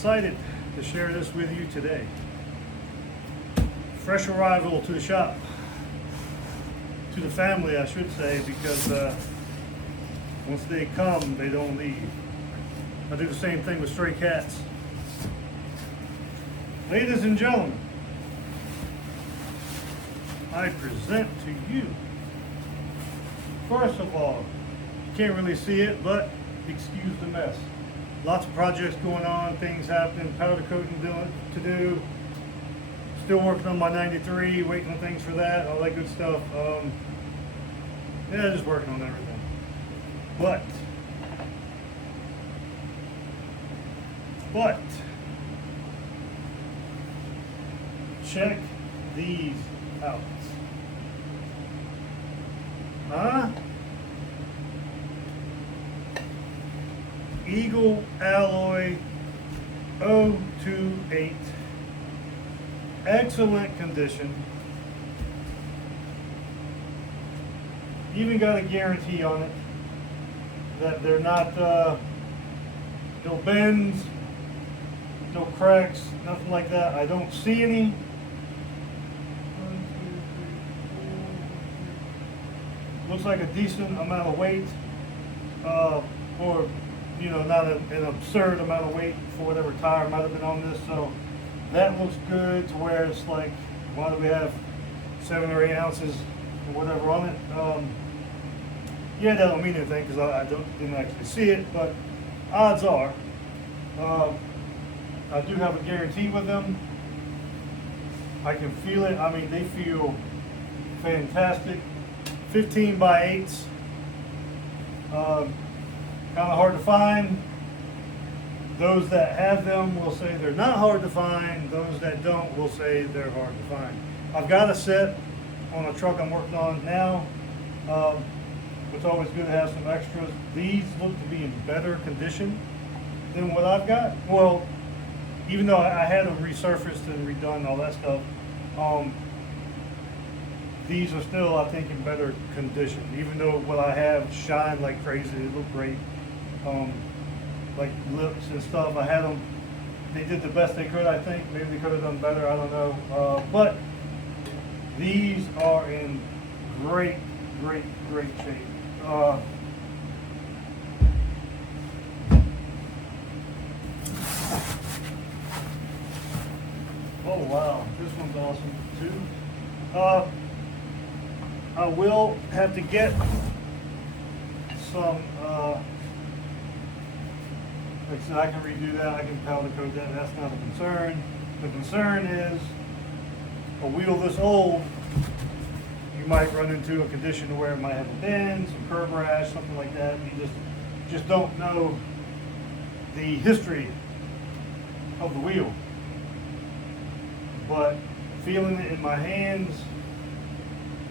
excited to share this with you today. Fresh arrival to the shop, to the family I should say, because once they come, they don't leave. I do the same thing with stray cats. Ladies and gentlemen, I present to you, first of all, you can't really see it, but excuse the mess. Lots of projects going on, things happening, powder coating to do. Still working on my 93, waiting on things for that, all that good stuff. Yeah, just working on everything. But, check these out. Eagle alloy O28, excellent condition. Even got a guarantee on it that they're not no bends, no cracks, nothing like that. I don't see any. 1, 2, 3, 4. Looks like a decent amount of weight, or not an absurd amount of weight for whatever tire might have been on this. So that looks good to where it's like, why do we have 7 or 8 ounces or whatever on it? Yeah, that don't mean anything because I didn't actually see it, but odds are, I do have a guarantee with them. I can feel it. I mean, they feel fantastic. 15 by 8s. Kind of hard to find. Those that have them will say they're not hard to find. Those that don't will say they're hard to find. I've got a set on a truck I'm working on now. It's always good to have some extras. These look to be in better condition than what I've got. Well, even though I had them resurfaced and redone and all that stuff, these are still, I think, in better condition. Even though what I have shine like crazy, they look great. Like lips and stuff, I had them, they did the best they could, I think. Maybe they could have done better, I don't know. But these are in great shape. Oh wow, this one's awesome too. I will have to get some, like I said, I can redo that, I can powder coat that, that's not a concern. The concern is a wheel this old, you might run into a condition where it might have a bend, some curb rash, something like that. You just don't know the history of the wheel. But feeling it in my hands,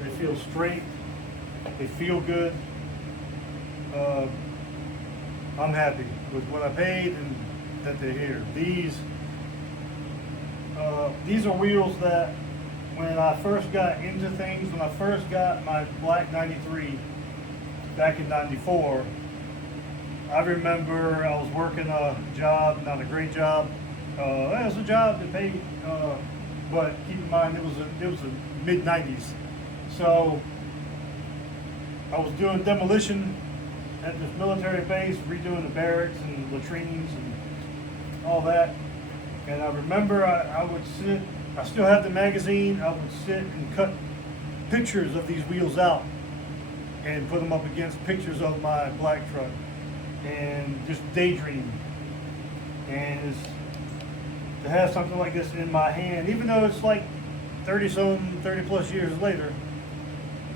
they feel straight, they feel good. I'm happy with what I paid and that they're here. These are wheels that when I first got into things, when I first got my black 93 back in 94, I remember I was working a job, not a great job. It was a job that paid, but keep in mind it was the mid 90s. So I was doing demolition at this military base, redoing the barracks and latrines and all that. And I remember I would sit, I still have the magazine, I would sit and cut pictures of these wheels out and put them up against pictures of my black truck and just daydream. And to have something like this in my hand, even though it's like 30 plus years later,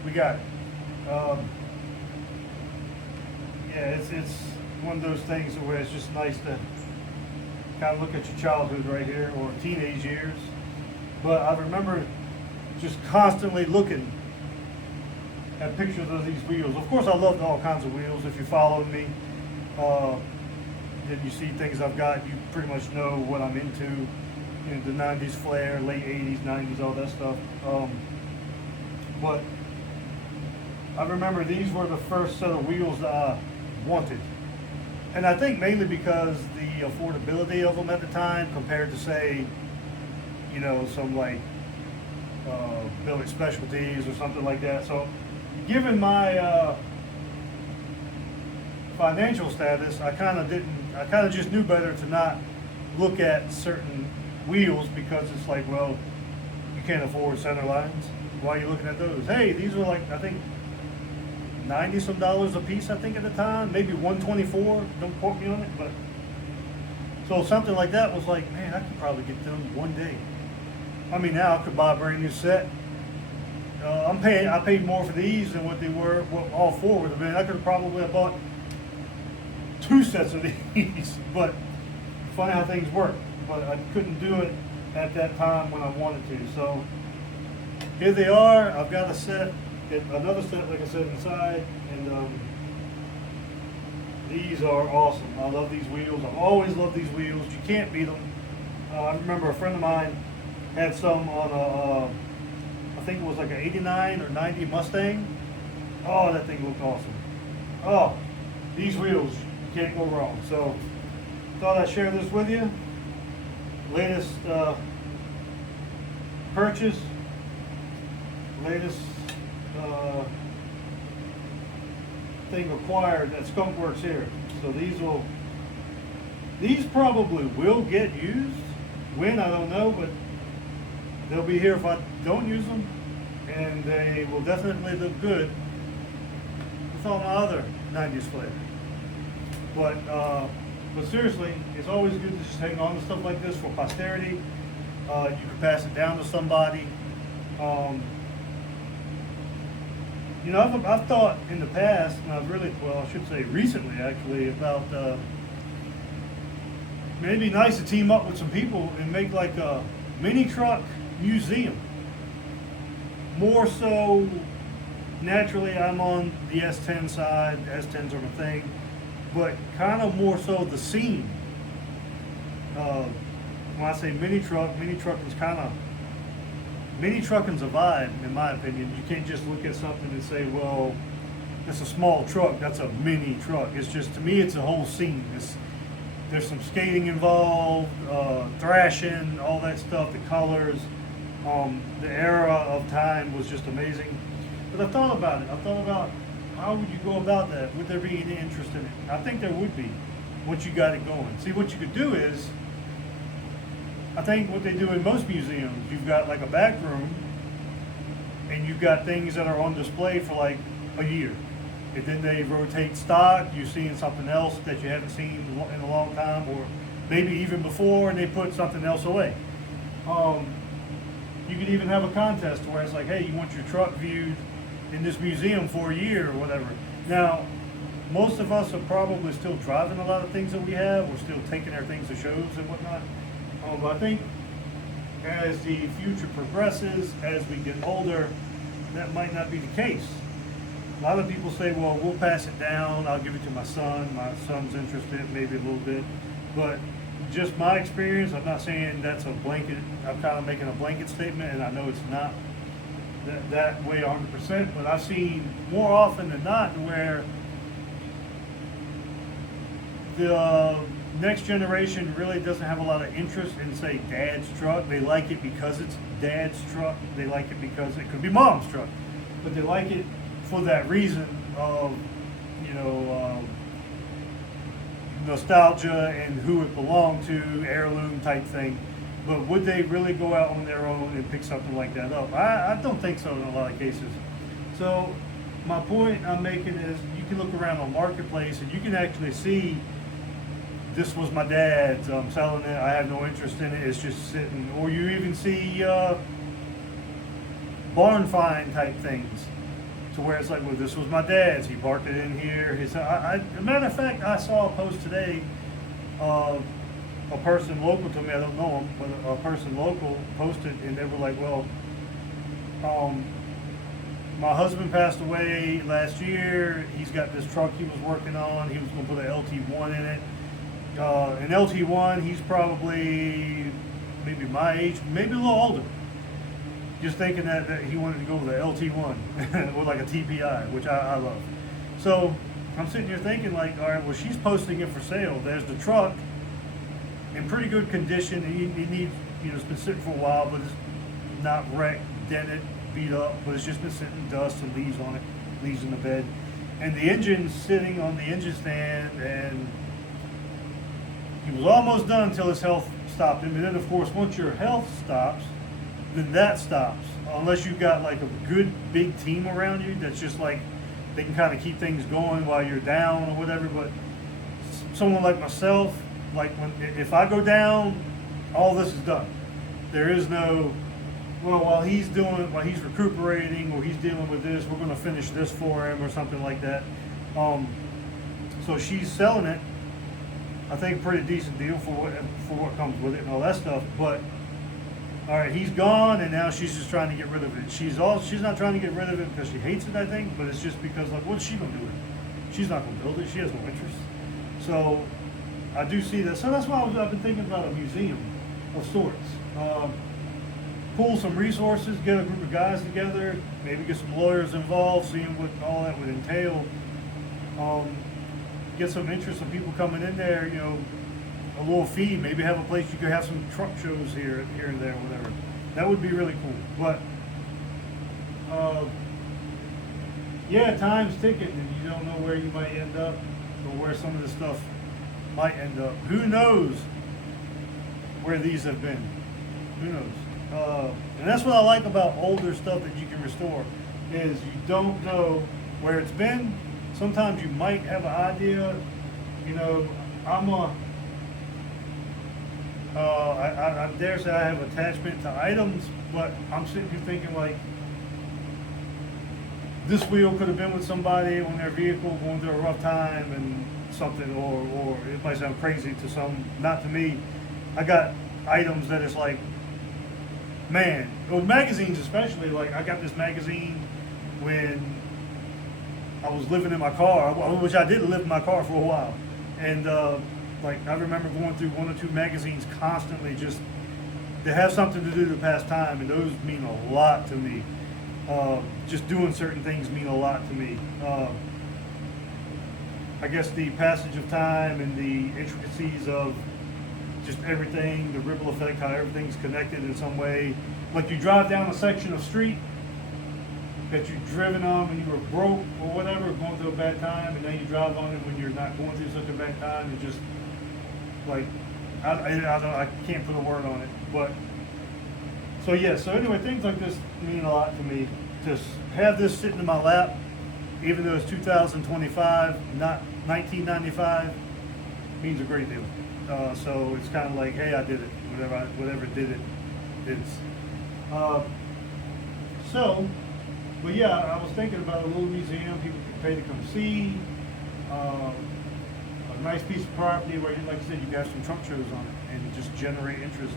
we got it. Yeah, it's one of those things where it's just nice to kind of look at your childhood right here, or teenage years. But I remember just constantly looking at pictures of these wheels. Of course, I loved all kinds of wheels. If you followed me, and you see things I've got, you pretty much know what I'm into. The 90s flare, late 80s, 90s, all that stuff. But I remember these were the first set of wheels that I wanted. And I think mainly because the affordability of them at the time compared to, say, you know, some like building specialties or something like that. So given my financial status, I kind of just knew better to not look at certain wheels, because it's like, well, you can't afford center lines. Why are you looking at those? Hey, these were like, I think $90 some a piece, I think, at the time, maybe 124. Don't quote me on it, but so something like that was like, man, I could probably get them one day. I mean, now I could buy a brand new set. I paid more for these than what they were. Well, all four would have been. I could have probably have bought 2 sets of these. But funny how things work. But I couldn't do it at that time when I wanted to. So here they are. I've got a set, another set, like I said, inside, and these are awesome. I love these wheels. I've always loved these wheels. You can't beat them. I remember a friend of mine had some on I think it was like an 89 or 90 Mustang. Oh, that thing looked awesome. Oh, these wheels, you can't go wrong. So thought I'd share this with you. Latest purchase, latest thing acquired at Skunk Works here. So these probably will get used. When, I don't know, but they'll be here if I don't use them, and they will definitely look good with all my other 90s flair. But seriously, it's always good to just hang on to stuff like this for posterity. You can pass it down to somebody. You know, I've thought in the past, and I should say recently actually, about maybe nice to team up with some people and make like a mini truck museum. More so, naturally, I'm on the S10 side. S10s are my thing, but kind of more so the scene. When I say mini trucking's a vibe, in my opinion. You can't just look at something and say, well, it's a small truck, that's a mini truck. It's just, to me, it's a whole scene. There's some skating involved, thrashing, all that stuff, the colors. The era of time was just amazing. But I thought about it. I thought about how would you go about that? Would there be any interest in it? I think there would be, once you got it going. See, what you could do is, I think what they do in most museums, you've got like a back room, and you've got things that are on display for like a year. And then they rotate stock, you're seeing something else that you haven't seen in a long time, or maybe even before, and they put something else away. You could even have a contest where it's like, hey, you want your truck viewed in this museum for a year or whatever. Now, most of us are probably still driving a lot of things that we have. We're still taking our things to shows and whatnot. But I think as the future progresses, as we get older, that might not be the case. A lot of people say, well, we'll pass it down. I'll give it to my son. My son's interested, maybe a little bit. But just my experience, I'm not saying that's a blanket. I'm kind of making a blanket statement, and I know it's not that way 100%, but I've seen more often than not where the next generation really doesn't have a lot of interest in, say, dad's truck. They like it because it's dad's truck. They like it because it could be mom's truck, but they like it for that reason of, you know, nostalgia and who it belonged to, heirloom type thing. But would they really go out on their own and pick something like that up? I don't think so in a lot of cases. So my point I'm making is, you can look around on Marketplace and you can actually see, this was my dad's, I'm selling it, I have no interest in it, it's just sitting. Or you even see barn find type things, to where it's like, well, this was my dad's, he parked it in here. As a matter of fact, I saw a post today of a person local to me, I don't know him, but a person local posted, and they were like, well, my husband passed away last year. He's got this truck he was working on. He was going to put an LT1 in it. An LT1, he's probably maybe my age, maybe a little older. Just thinking that he wanted to go with an LT1 or like a TPI, which I love. So I'm sitting here thinking, like, all right, well, she's posting it for sale. There's the truck. in pretty good condition. It needs, it's been sitting for a while, but it's not wrecked, dented, beat up, but it's just been sitting dust and leaves on it, leaves in the bed. And the engine's sitting on the engine stand, and he was almost done until his health stopped him. And then, of course, once your health stops, then that stops. Unless you've got like a good big team around you that's just like, they can kind of keep things going while you're down or whatever. But someone like myself, like if I go down, all this is done. There is no, well, while he's recuperating or he's dealing with this, we're going to finish this for him or something like that. So she's selling it, I think, a pretty decent deal for what comes with it and all that stuff. But all right, he's gone, and now she's just trying to get rid of it. She's not trying to get rid of it because she hates it, I think, but it's just because, like, what's she gonna do with it? She's not gonna build it. She has no interest. So I do see that. So that's why I've been thinking about a museum of sorts. Pool some resources, get a group of guys together, maybe get some lawyers involved, seeing what all that would entail. Get some interest of people coming in there, a little fee, maybe have a place you could have some truck shows here and there, whatever. That would be really cool. But yeah, time's ticking, and you don't know where you might end up or where some of this stuff might end up. Who knows where these have been? Who knows? And that's what I like about older stuff that you can restore, is you don't know where it's been. Sometimes you might have an idea. I dare say I have attachment to items, but I'm sitting here thinking, like, this wheel could have been with somebody on their vehicle going through a rough time and something, or it might sound crazy to some, not to me. I got items that is like, man, with magazines especially, like I got this magazine when I was living in my car, which I did live in my car for a while. And like I remember going through one or two magazines constantly, just to have something to do to pass time, and those mean a lot to me. Just doing certain things mean a lot to me. I guess the passage of time and the intricacies of just everything, the ripple effect, how everything's connected in some way. Like you drive down a section of street that you've driven on when you were broke or whatever, going through a bad time, and then you drive on it when you're not going through such a bad time. It just, like, I can't put a word on it. But so yeah, so anyway, things like this mean a lot to me. To have this sitting in my lap, even though it's 2025, not 1995, means a great deal. So it's kind of like, hey, I did it. Whatever did it is. But yeah, I was thinking about a little museum people could pay to come see. A nice piece of property where, like I said, you could have some trunk shows on it and just generate interest.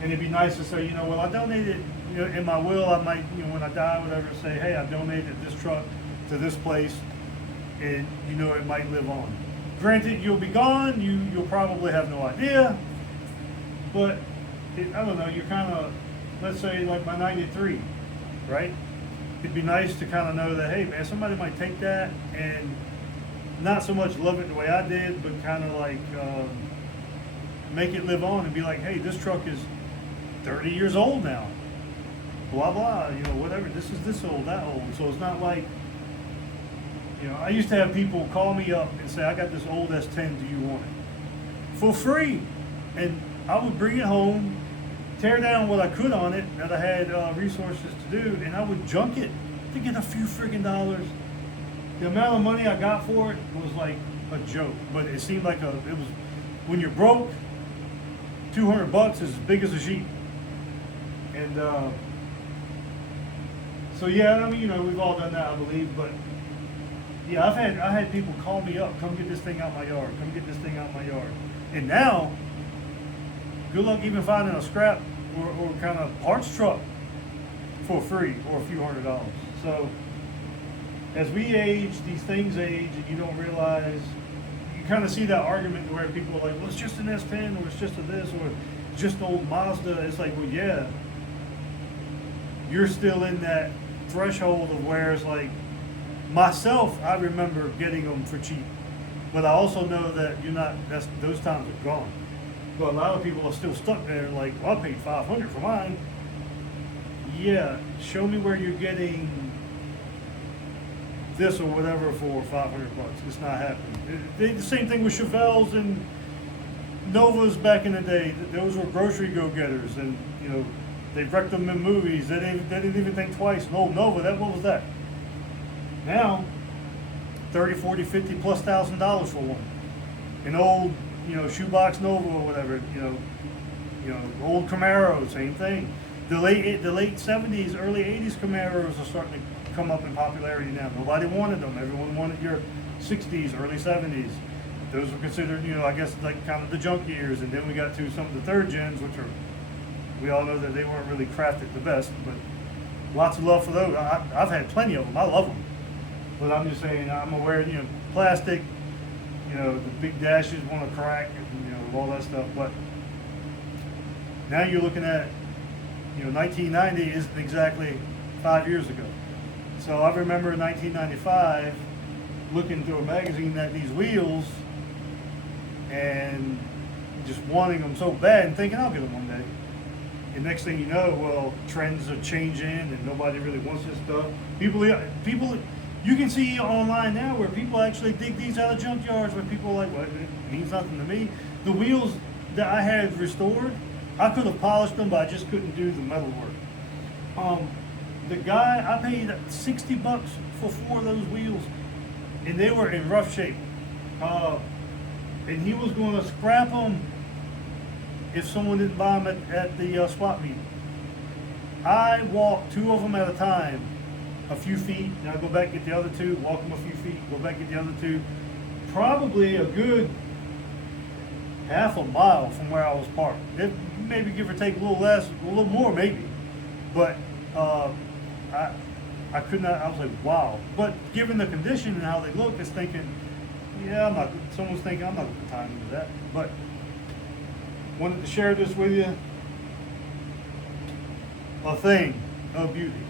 And it'd be nice to say, well, I donated, in my will, I might, when I die, whatever, say, hey, I donated this truck to this place, and it might live on. Granted, you'll be gone, you'll probably have no idea, but I don't know, you're kind of, let's say like my 93, right? It'd be nice to kind of know that, hey man, somebody might take that and not so much love it the way I did, but kind of like make it live on and be like, hey, this truck is 30 years old now, blah blah, whatever, this is this old, that old. So it's not like, I used to have people call me up and say, I got this old S10, do you want it? For free. And I would bring it home, tear down what I could on it that I had resources to do, and I would junk it to get a few friggin' dollars. The amount of money I got for it was like a joke, but it seemed like it was, when you're broke, $200 is as big as a sheep. And so yeah, I mean, we've all done that, I believe, but yeah, I had people call me up, come get this thing out my yard, come get this thing out my yard. And now, good luck even finding a scrap or kind of parts truck for free or a few $100s. So as we age, these things age, and you don't realize, you kind of see that argument where people are like, well, it's just an S10, or it's just a this, or just old Mazda. It's like, well, yeah, you're still in that threshold of where it's like, myself, I remember getting them for cheap, but I also know that those times are gone. But a lot of people are still stuck there, like, well, I paid $500 for mine. Yeah, show me where you're getting this or whatever for $500. It's not happening. The same thing with Chevelles and Novas back in the day. Those were grocery go-getters, and you know they wrecked them in movies. They didn't even think twice. An old Nova, what was that? Now, 30, 40, 50 plus $1,000 for one. An old, shoebox Nova or whatever. Old Camaro, same thing. The late 70s, early 80s Camaros are starting to come up in popularity now. Nobody wanted them. Everyone wanted your 60s, early 70s. Those were considered, I guess, like kind of the junk years. And then we got to some of the third gens, which are, we all know that they weren't really crafted the best, but lots of love for those. I've had plenty of them. I love them. But I'm just saying, I'm aware, plastic, the big dashes want to crack, and, all that stuff. But now you're looking at, 1990 isn't exactly 5 years ago. So I remember in 1995 looking through a magazine at these wheels and just wanting them so bad and thinking I'll get them one day. And next thing you know, well, trends are changing and nobody really wants this stuff. People, you can see online now where people actually dig these out of junkyards where people are like, well, it means nothing to me. The wheels that I had restored, I could have polished them, but I just couldn't do the metal work. The guy, I paid $60 for 4 of those wheels, and they were in rough shape. And he was going to scrap them if someone didn't buy them at the swap meet. I walked 2 of them at a time, a few feet, and I go back get the other 2, walk them a few feet, go back get the other 2. Probably a good half a mile from where I was parked. It maybe give or take a little less, a little more maybe. But I could not, I was like, wow. But given the condition and how they look, it's thinking, yeah, someone's thinking I'm not put time into that. But wanted to share this with you. A thing of beauty.